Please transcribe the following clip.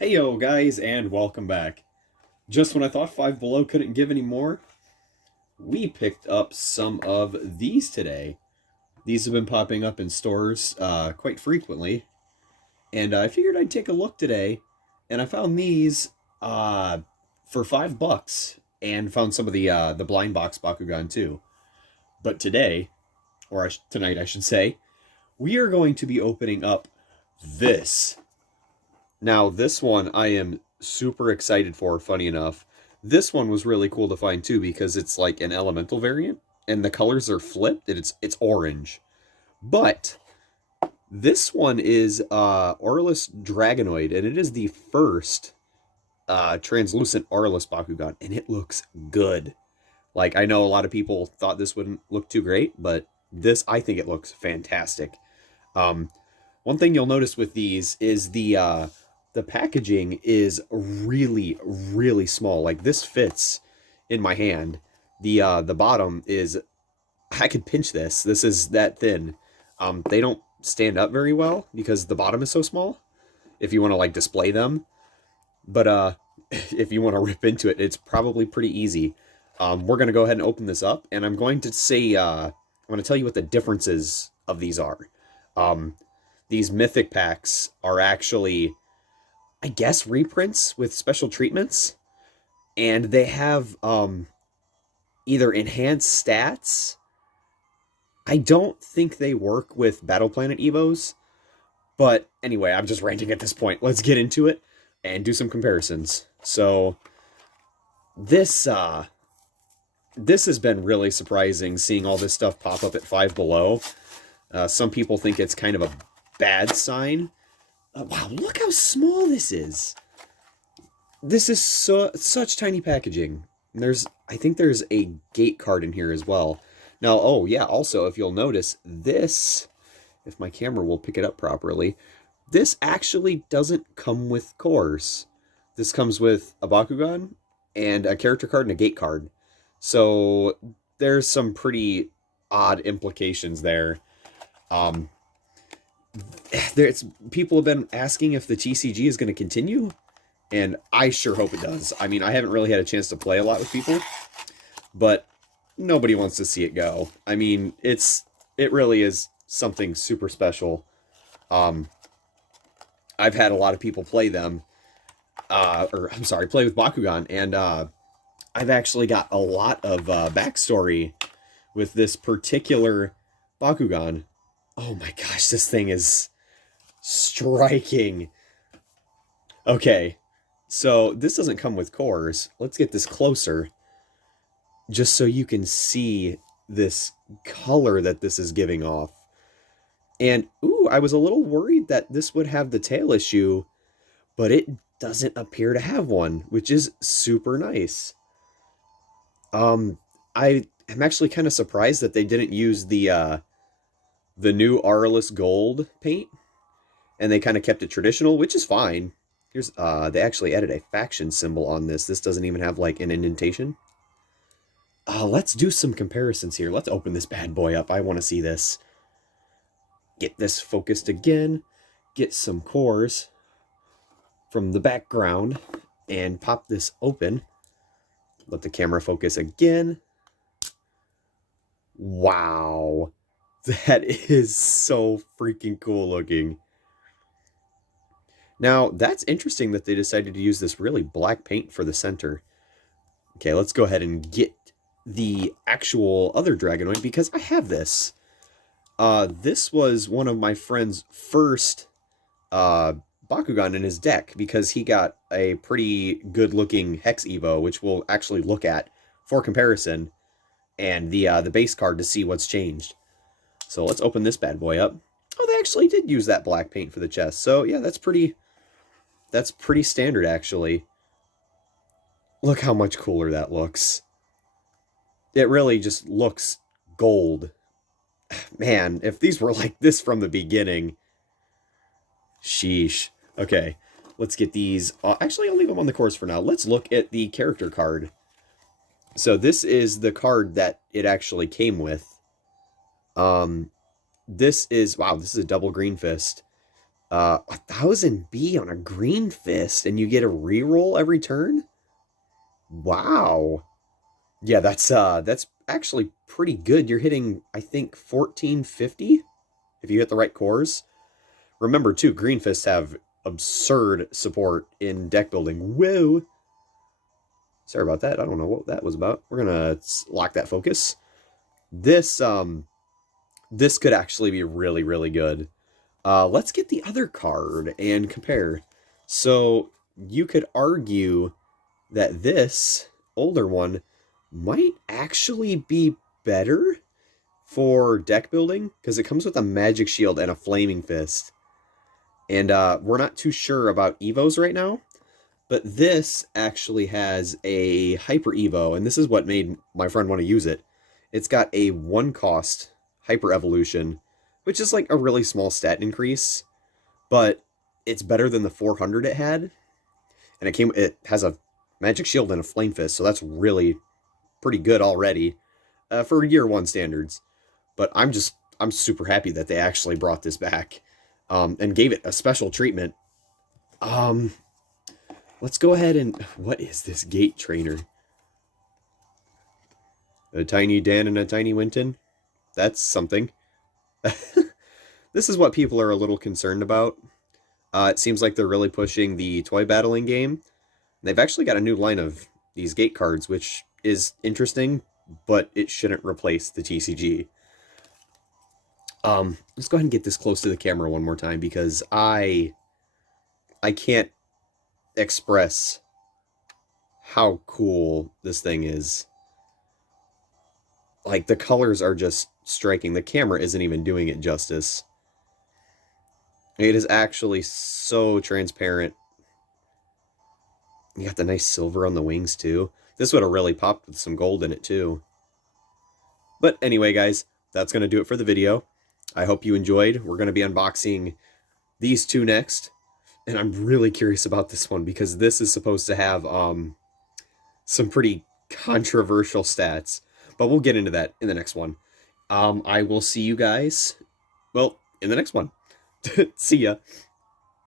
Heyo guys, and welcome back. Just when I thought Five Below couldn't give any more, we picked up some of these today. These have been popping up in stores quite frequently, and I figured I'd take a look today, and I found these for $5, and found some of the blind box Bakugan too. But today, tonight I should say, we are going to be opening up this. Now, this one I am super excited for, funny enough. This one was really cool to find too because it's like an elemental variant and the colors are flipped and it's orange. But this one is Aurelus Dragonoid, and it is the first translucent Aurelus Bakugan, and it looks good. Like, I know a lot of people thought this wouldn't look too great, but this, I think it looks fantastic. Um, One thing you'll notice with these is the packaging is really, really small. Like, this fits in my hand. The bottom is, I could pinch this. This is that thin. They don't stand up very well because the bottom is so small. If you want to like display them, but if you want to rip into it, it's probably pretty easy. We're gonna go ahead and open this up, and I'm going to say I'm going to tell you what the differences of these are. Um, these mythic packs are actually, I guess, reprints with special treatments, and they have either enhanced stats. I don't think they work with Battle Planet Evos, but anyway, I'm just ranting at this point. Let's get into it and do some comparisons. So this has been really surprising, seeing all this stuff pop up at Five Below. Some people think it's kind of a bad sign. Wow, look how small this is. This is such tiny packaging. I think there's a gate card in here as well. Now, oh yeah, also, if you'll notice, this, if my camera will pick it up properly, this actually doesn't come with cores. This comes with a Bakugan and a character card and a gate card. So there's some pretty odd implications there. Um, People have been asking if the TCG is going to continue, and I sure hope it does. I mean, I haven't really had a chance to play a lot with people, but nobody wants to see it go. I mean, it really is something super special. Um, I've had a lot of people play them, play with Bakugan, and I've actually got a lot of backstory with this particular Bakugan. Oh my gosh, this thing is striking. Okay, so this doesn't come with cores. Let's get this closer, just so you can see this color that this is giving off. And, ooh, I was a little worried that this would have the tail issue, but it doesn't appear to have one, which is super nice. I am actually kind of surprised that they didn't use the new Aurelus Gold paint, and they kind of kept it traditional, which is fine. Here's they actually added a faction symbol on this. This doesn't even have like an indentation. Let's do some comparisons here. Let's open this bad boy up. I want to see this. Get this focused again. Get some cores from the background and pop this open. Let the camera focus again. Wow. That is so freaking cool looking. Now, that's interesting that they decided to use this really black paint for the center. Okay, let's go ahead and get the actual other Dragonoid, because I have this. This was one of my friend's first Bakugan in his deck, because he got a pretty good-looking Hex Evo, which we'll actually look at for comparison, and the base card to see what's changed. So let's open this bad boy up. Oh, they actually did use that black paint for the chest. So yeah, that's pretty standard, actually. Look how much cooler that looks. It really just looks gold. Man, if these were like this from the beginning. Sheesh. Okay, let's get these. Actually, I'll leave them on the course for now. Let's look at the character card. So this is the card that it actually came with. This is, wow, this is a double green fist. 1000 B on a green fist, and you get a reroll every turn? Wow. Yeah, that's actually pretty good. You're hitting, I think, 1450 if you hit the right cores. Remember, too, green fists have absurd support in deck building. Whoa! Sorry about that. I don't know what that was about. We're gonna lock that focus. This could actually be really, really good. Let's get the other card and compare. So you could argue that this older one might actually be better for deck building because it comes with a magic shield and a flaming fist. And we're not too sure about Evos right now, but this actually has a Hyper Evo, and this is what made my friend want to use it. It's got a 1-cost Hyper Evolution, which is like a really small stat increase, but it's better than the 400 it had. And it has a magic shield and a flame fist, so that's really pretty good already for year 1 standards. But I'm super happy that they actually brought this back and gave it a special treatment. Let's go ahead and... What is this gate trainer? A tiny Dan and a tiny Winton? That's something. This is what people are a little concerned about. It seems like they're really pushing the toy battling game. They've actually got a new line of these gate cards, which is interesting, but it shouldn't replace the TCG. Let's go ahead and get this close to the camera one more time because I can't express how cool this thing is. Like, the colors are just striking. The camera isn't even doing it justice. It is actually so transparent. You got the nice silver on the wings, too. This would have really popped with some gold in it, too. But anyway, guys, that's going to do it for the video. I hope you enjoyed. We're going to be unboxing these two next. And I'm really curious about this one because this is supposed to have some pretty controversial stats. But we'll get into that in the next one. I will see you guys, well, in the next one. See ya.